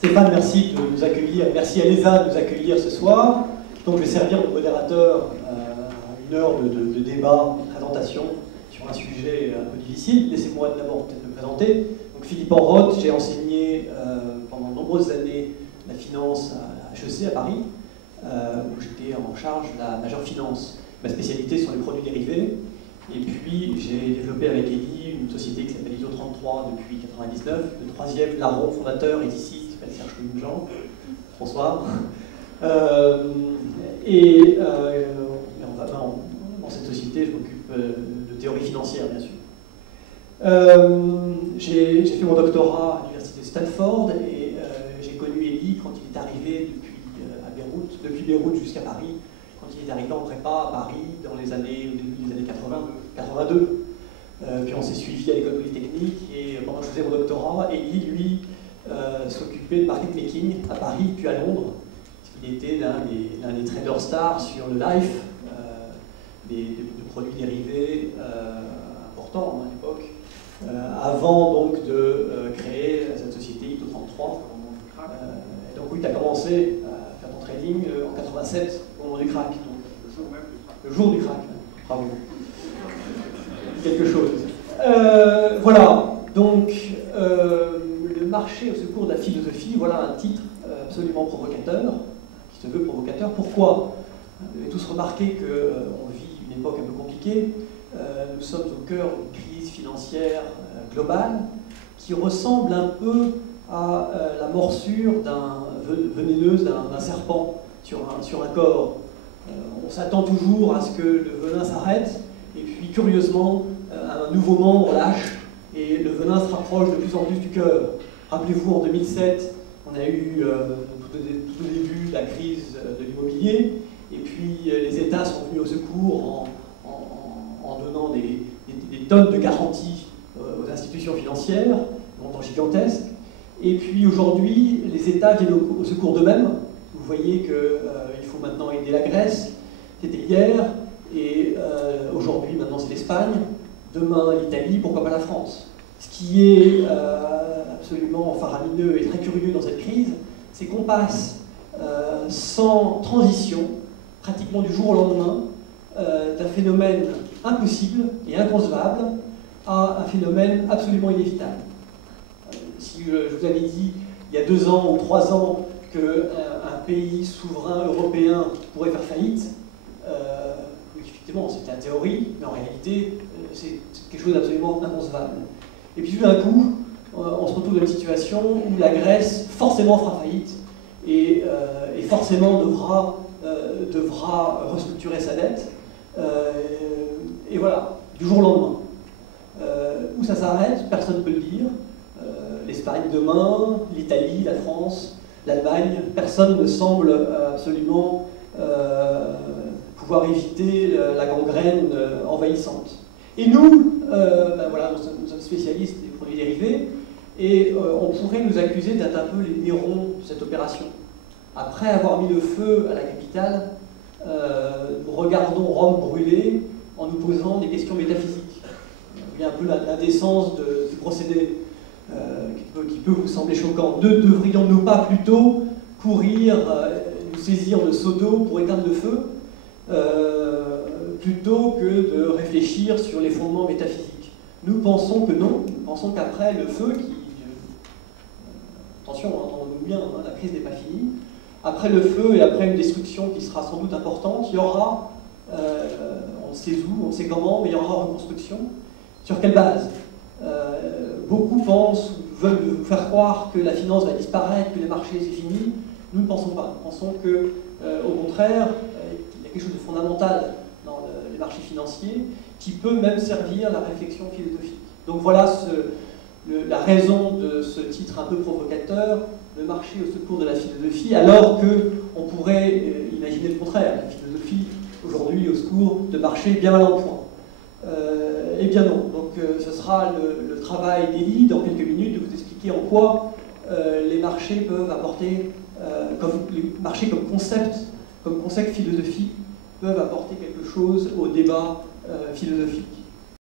Stéphane, merci de nous accueillir. Merci à l'ESA de nous accueillir ce soir. Donc, je vais servir de modérateur à une heure de débat, de présentation sur un sujet un peu difficile. Laissez-moi d'abord peut-être me présenter. Donc, Philippe Enroth, j'ai enseigné pendant de nombreuses années la finance à HEC à Paris, où j'étais en charge de la majeure finance. Ma spécialité sont les produits dérivés. Et puis, j'ai développé avec Elie une société qui s'appelle ISO33 depuis 1999. Le troisième larron fondateur est ici, qui s'appelle Serge Jean. Bonsoir. Dans cette société, je m'occupe de théorie financière, bien sûr. J'ai fait mon doctorat à l'université de Stanford et j'ai connu Elie quand il est arrivé depuis Beyrouth jusqu'à Paris. Quand il est arrivé en prépa à Paris au début des années 82. Puis on s'est suivi à l'école polytechnique et pendant que je faisais mon doctorat, Elie, lui, s'occupait de market making à Paris puis à Londres. Parce qu'il était l'un des traders stars sur le life, de produits dérivés importants à l'époque, avant donc de créer cette société ISO33. Donc oui, tu as commencé à faire ton trading en 87 au moment du crack. Donc, le jour du crack. Bravo. Quelque chose. Voilà, donc le marché au secours de la philosophie, voilà un titre absolument provocateur, qui se veut provocateur. Pourquoi? Vous avez tous remarqué qu'on vit une époque un peu compliquée. Nous sommes au cœur d'une crise financière globale qui ressemble un peu à la morsure vénéneuse d'un serpent sur un corps. On s'attend toujours à ce que le venin s'arrête, et puis curieusement, un nouveau membre lâche, et le venin se rapproche de plus en plus du cœur. Rappelez-vous, en 2007, on a eu tout au début la crise de l'immobilier, et puis les États sont venus au secours en donnant des tonnes de garanties aux institutions financières, montant gigantesque. Et puis aujourd'hui, les États viennent au secours d'eux-mêmes. Vous voyez qu'il faut maintenant aider la Grèce, c'était hier, et aujourd'hui, maintenant c'est l'Espagne, demain l'Italie, pourquoi pas la France. Ce qui est absolument faramineux et très curieux dans cette crise, c'est qu'on passe sans transition, pratiquement du jour au lendemain, d'un phénomène impossible et inconcevable à un phénomène absolument inévitable. Si je vous avais dit il y a 2 ans ou 3 ans qu'un pays souverain européen pourrait faire faillite, effectivement c'était la théorie, mais en réalité c'est quelque chose d'absolument inconcevable. Et puis tout d'un coup, on se retrouve dans une situation où la Grèce forcément fera faillite et forcément devra restructurer sa dette. Et voilà, du jour au lendemain. Où ça s'arrête, personne ne peut le dire. L'Espagne demain, l'Italie, la France, l'Allemagne, personne ne semble absolument pouvoir éviter la gangrène envahissante. Et nous, voilà, nous sommes spécialistes des produits dérivés, et on pourrait nous accuser d'être un peu les Nérons de cette opération. Après avoir mis le feu à la capitale, nous regardons Rome brûler en nous posant des questions métaphysiques. Il y a un peu l'indécence du procédé qui peut vous sembler choquant. Ne devrions-nous pas plutôt courir, nous saisir de seaux d'eau pour éteindre le feu, plutôt que de réfléchir sur les fondements métaphysiques? Nous pensons que non, nous pensons qu'après le feu, attention, entendons-nous bien, la crise n'est pas finie, après le feu et après une destruction qui sera sans doute importante, il y aura, on ne sait où, on ne sait comment, mais il y aura reconstruction. Sur quelle base? Beaucoup pensent, veulent vous faire croire que la finance va disparaître, que les marchés c'est fini. Nous ne pensons pas. Nous pensons que, au contraire, il y a quelque chose de fondamental dans les marchés financiers qui peut même servir la réflexion philosophique. Donc voilà la raison de ce titre un peu provocateur, le marché au secours de la philosophie, alors qu'on pourrait imaginer le contraire, la philosophie aujourd'hui au secours de marchés bien mal en point. Eh bien non, donc ce sera le travail d'Elie dans quelques minutes de vous expliquer en quoi les marchés peuvent apporter, les marchés comme concept philosophique peuvent apporter quelque chose au débat philosophique.